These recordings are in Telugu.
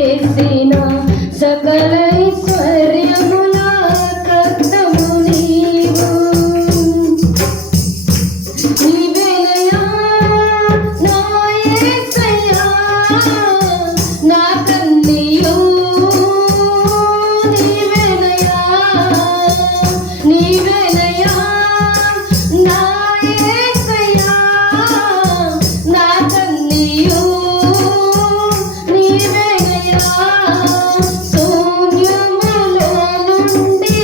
చేసిన సకల ఐశ్వర్యముల కర్తవు నీవు. నీవేనయ్యా నా యేసయ్యా నా కన్నీయు. నీవేనయ్యా నీవేనయ్యా నా యేసయ్యా నా కన్నీయు. నీవేనయ్యా శూన్యములో నుండి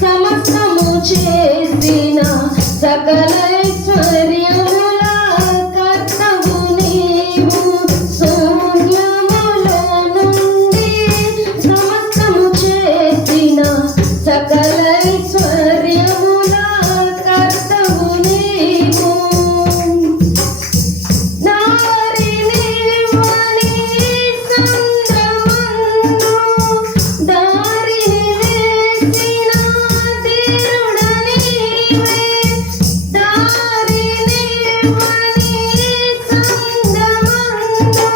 సమస్తము చేసిన సకల ఐశ్వర్యముల కర్తవు నీవు. శూన్యములో నుండి సమస్తము చేసిన సకల ఐశ్వర్యముల కర్తవు నీవు. దారినివ్వని సంద్రమందు దారిని వేసిన తీరుడ నీవే. దారినివ్వని సంద్రమందు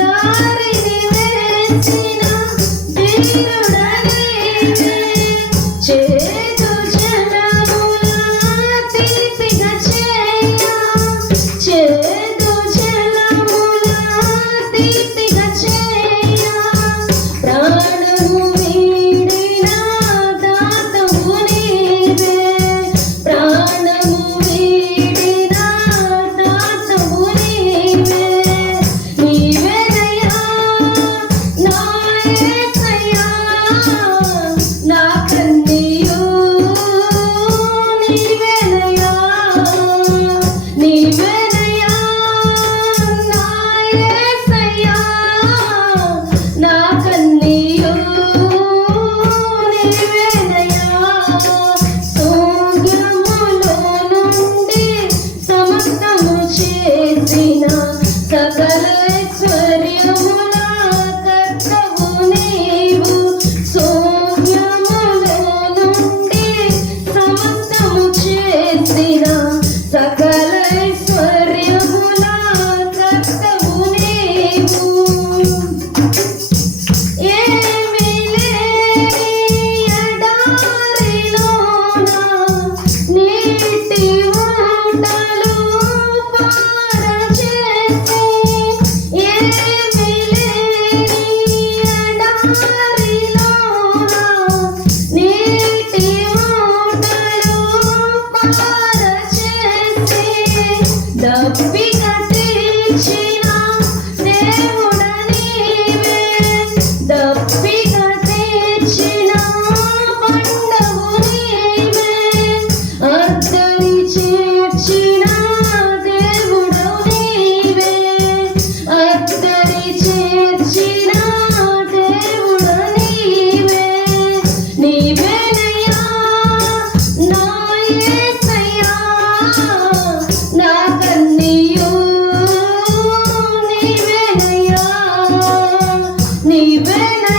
దారిని వేసిన తీరుడ నీవే. చేదు జలముల తీపిగా చేయ చేదు జలముల తీపిగా చేయ ప్రాణము వీడిన దాతవు నీవే. ప్రాణము వీడిన దాతవు నీవే. నీవేనయ్యా నా యేసయ్యా నా కన్నీయు. నీవేనయ్యా నీవేనయ్యా నా యేసయ్యా నా కన్నీయు. నీవేనయ్యా శూన్యములో నుండి సమస్తము చేసిన సకల ఐశ్వర్యముల కర్తవు నీవు. శూన్యములో నుండి సమస్తము చేసిన సకల ఐశ్వర్యముల కర్తవు నీవు. ఏమీ లేని ఎడారిలోన నీటి ఊటలు పారచేసి. ఏమీ లేని ఎడారిలోన నీటి ఊటలు పారచేసి. దప్పిక తీర్చిన దేవుడ నీవే. దప్పిక తీర్చిన పండవు నీవే. అద్దరి చేర్చిన దేవుడవు నీవే. అద్దరి చేర్చిన దేవుడ నీవే. నీవేనయ్యా నా యేసయ్యా నా కన్నీయు. నీవేనయ్యా నీవేనయ్యా